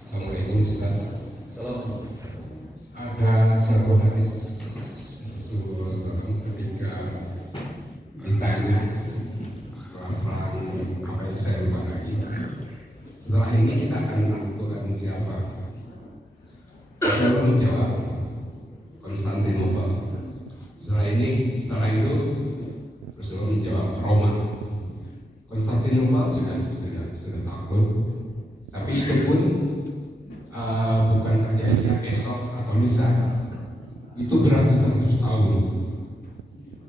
Assalamualaikum Ustaz. Salam. Ada satu hadis Rasulullah SAW ketika ditanya setelah perang apa yang saya lupa lagi. Setelah ini kita akan menentukan siapa. Rasulullah menjawab Konstantinopel. Setelah itu Rasulullah menjawab Roma. Konstantinopel sudah takut, tapi itu pun bukan terjadinya esok atau lusa. Itu beratus-ratus tahun.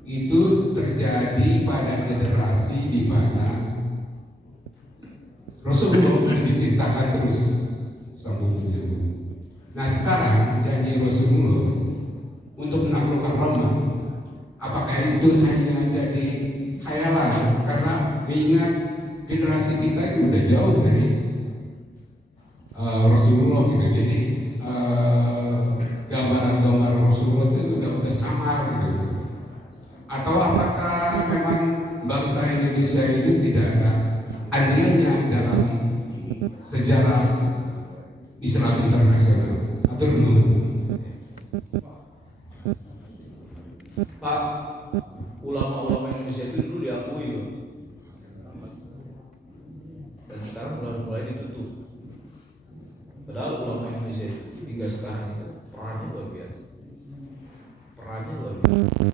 Itu terjadi pada generasi di mana Rasulullah diceritakan terus sampai dunia. Nah sekarang janji Rasulullah untuk menaklukkan Roma, apakah itu hanya jadi khayalan? Karena mengingat generasi kita itu udah jauh dari Rasulullah gitu. Jadi gambaran-gambaran Rasulullah itu udah samar gitu. Atau apakah memang bangsa Indonesia itu tidak ada andilnya dalam sejarah Islam internasional? Atau belum? Pak, ulama-ulama Indonesia itu dulu diakui loh. Dan sekarang mulai ditutup. Padahal ulama Indonesia itu hingga sekarang itu perannya luar biasa. Perannya luar biasa.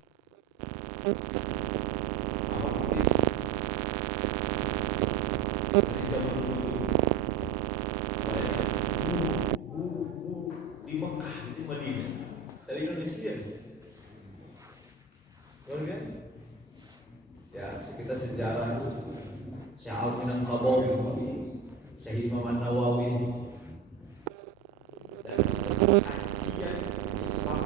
Di Mekah, di Madinah, dari Indonesia. Luar biasa. Ya, kita sejarah Syekh Minangkabau, Syekh Imam An-Nawawi, dan kajian Islam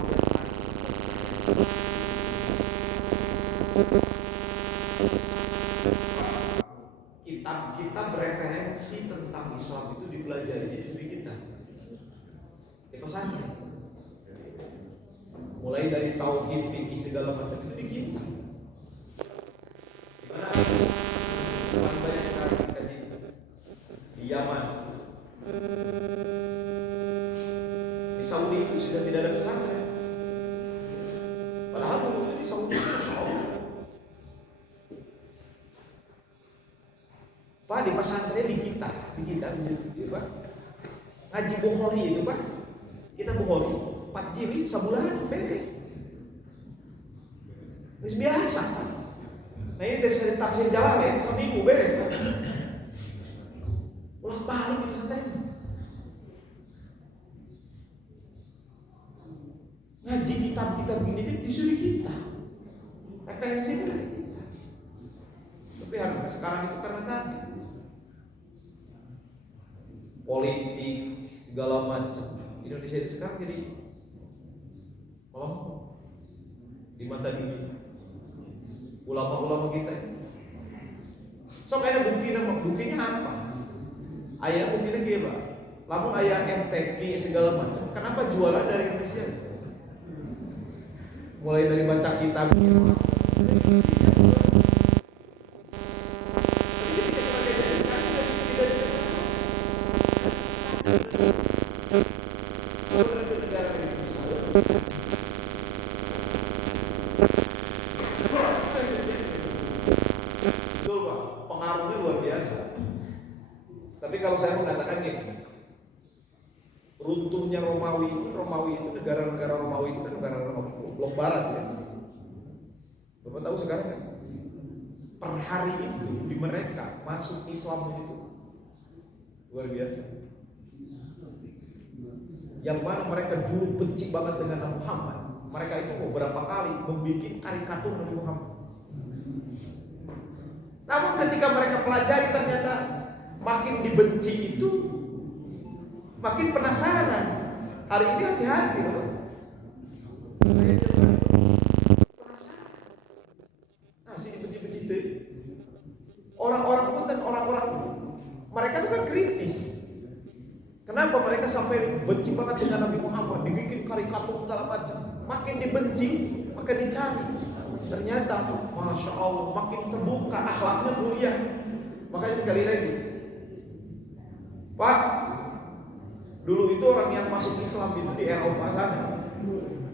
kitab-kitab referensi tentang Islam itu dipelajari di negeri kita. Di pesantren. Mulai dari tauhid, fikih segala macam itu di kita. Di mana? Banyak sekali dikaji di Yaman. Di Saudi itu sudah tidak ada pesantren. Padahal waktu di Saudi itu Allah. Pak, di pesantren di kita, Pak. Ngaji Bukhari itu Pak. Kita Bukhari 4 jilid sebulan beres. Itu biasa. Nah ini tafsir jalan ya, seminggu beres Pak. Ulah balik di pesantren. Ngaji kitab-kitab gini itu disuruh kita. Referensi itu dari kita. Tapi harus sekarang itu karena tadi politik segala macam. Indonesia itu sekarang jadi di mata dunia. Ulama-ulama kita ini. So kayak buktinya apa? Ayah buktinya gila. Lamun ayah MTQ segala macam. Kenapa jualan dari Indonesia? Mulai dari baca kitab. Betul Pak, pengaruhnya luar biasa. Tapi kalau saya mengatakan gini, runtuhnya Romawi itu negara-negara Romawi itu kan negara-negara blok barat ya. Bapak tahu sekarang kan? Per hari itu di mereka masuk Islam itu Luar biasa. Yang mana mereka dulu benci banget dengan Nabi Muhammad. Mereka itu beberapa kali membuat karikatur Nabi Muhammad. Namun ketika mereka pelajari ternyata makin dibenci itu makin penasaran. Hari ini hati-hati loh. Penasaran. Nah, si dibenci-benci itu orang-orang pun dan orang-orang mereka itu kan kritis. Kenapa mereka sampai benci banget dengan Nabi Muhammad, dibikin karikatur segala macam. Makin dibenci, makin dicari. Ternyata, masya Allah, makin terbuka akhlaknya mulia. Makanya sekali lagi, Pak, dulu itu orang yang masuk Islam itu di Eropa sana,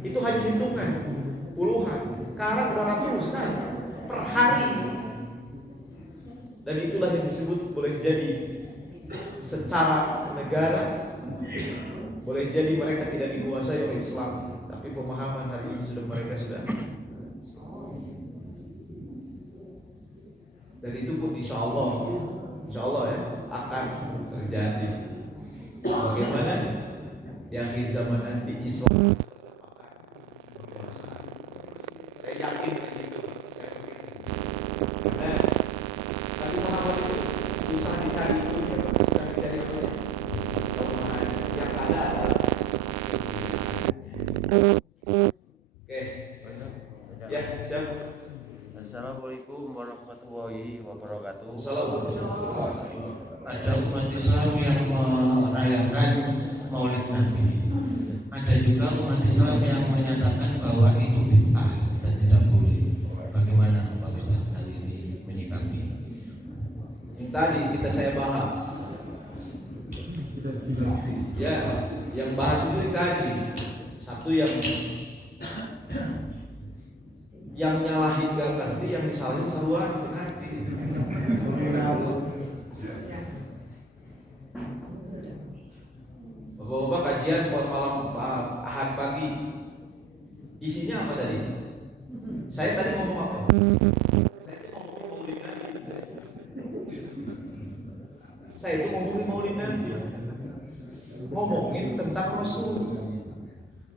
itu hanya hitungan, puluhan. Sekarang udah ratusan per hari. Dan itulah yang disebut boleh jadi secara negara, boleh jadi mereka tidak dikuasai oleh Islam, tapi pemahaman hari ini sudah mereka sudah. Dan itu pun insya Allah ya akan terjadi. Bagaimana di akhir zaman nanti Islam saya yakin itu. Tapi Muhammad itu susah dicari itu. Oke, ya siap. Assalamualaikum warahmatullahi wabarakatuh. Ada umat Islam yang merayakan Maulid Nabi. Ada juga umat Islam yang menyatakan bahwa itu bid'ah dan tidak boleh. Bagaimana Pak Ustaz kali ini menyikapi? Yang tadi saya bahas. Ya, yang bahas itu tadi. Satu yang nyalahin gak ngerti, yang misalnya saluran itu nanti. Bapak-bapak kajian malam Ahad pagi, isinya apa tadi? Saya tadi ngomong apa? Saya itu ngomongin Maulid Nabi, ngomongin tentang Rasul.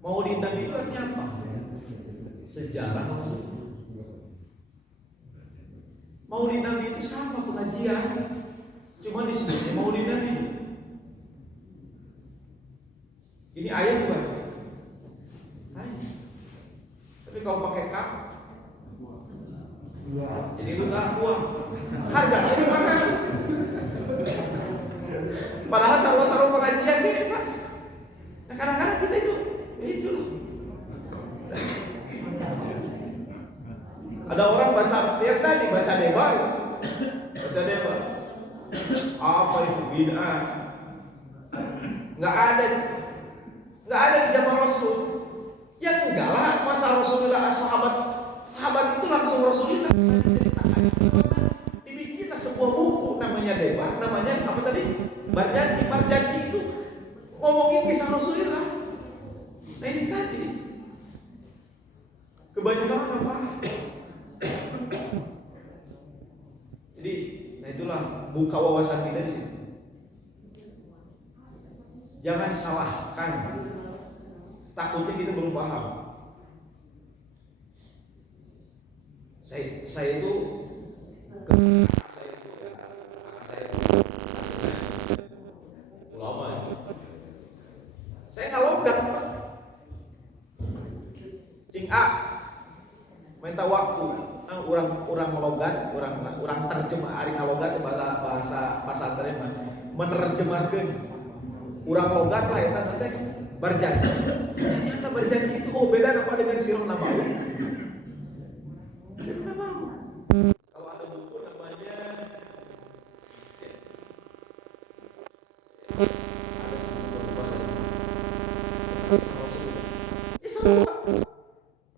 Maulid Nabi itu artinya apa? Sejarah Rasul. Maulid Nabi itu sama pengajian, cuma disebutnya Maulid Nabi. Ini ayat bukan? Ayat. Tapi kalau pakai kak, jadi lu nggak uang. Harganya di mana? Padahal sarung pengajian gini Pak. Nah, kadang-kadang kita itu loh. Ada orang baca yang tadi baca debat. Apa itu bid'ah? Nggak ada di zaman Rasul. Ya enggak lah, masa Rasulullah sahabat itu langsung Rasulullah dibikinlah sebuah buku namanya debat, namanya apa tadi? Barjanji itu ngomongin kisah Rasulullah. Nah ini tadi kebanyakan apa? Jadi, nah itulah buka wawasan kita di sini. Jangan salahkan. Takutnya kita belum paham. Saya itu ulama. Saya nggak logat. Cing A minta waktu. Orang logat, orang terjemah ari ngalogat bahasa terima menerjemahkan urang logat lah eta nanti berjanji. Ternyata berjanji itu beda apa dengan sirah nabawi. Sirah nabawi. Kalau ada buku namanya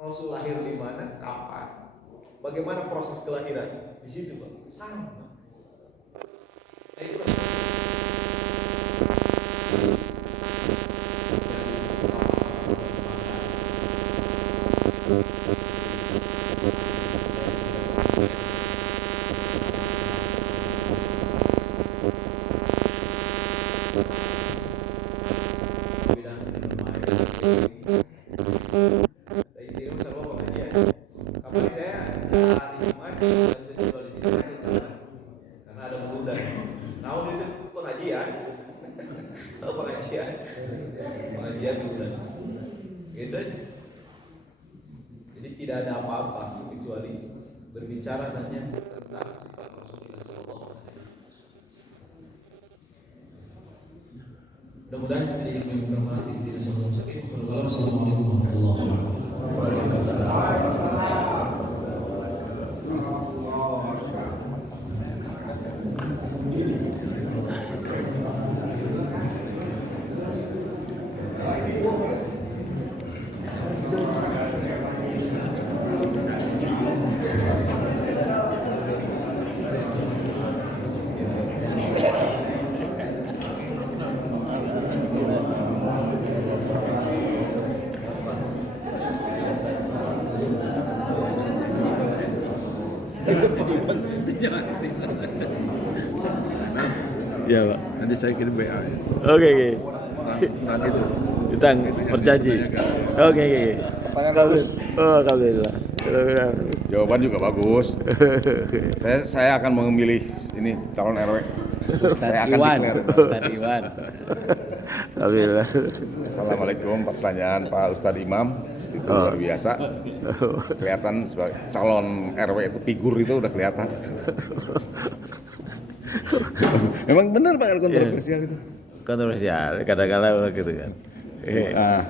Rasul lahir di mana, kapan, bagaimana proses kelahiran di situ Pak. Sama. Itu Karena ada mengundang. Tahun itu pengajian, pengajian bulan. Gitu aja. Jadi tidak ada apa-apa kecuali berbicara hanya tentang sifat Rasulullah SAW. Mudah-mudahan jadi ilmu yang bermanfaat tidak semua sakit. Assalamualaikum warahmatullahi wabarakatuh. Ya Pak. Nanti saya kirim WA. Oke oke. Nah, itu. Utang berjanji. Oke oke. Pertanyaan bagus. Oh alhamdulillah. Jawaban juga bagus. saya akan memilih ini calon RW. Saya akan declare. Ustaz Iwan. Alhamdulillah. Assalamualaikum. Pertanyaan Pak Ustadz Imam itu luar biasa. Kelihatan sebagai calon RW itu figur itu udah kelihatan. Memang benar Pak kontroversial itu. Kontroversial kadang-kadang gitu kan. Nah,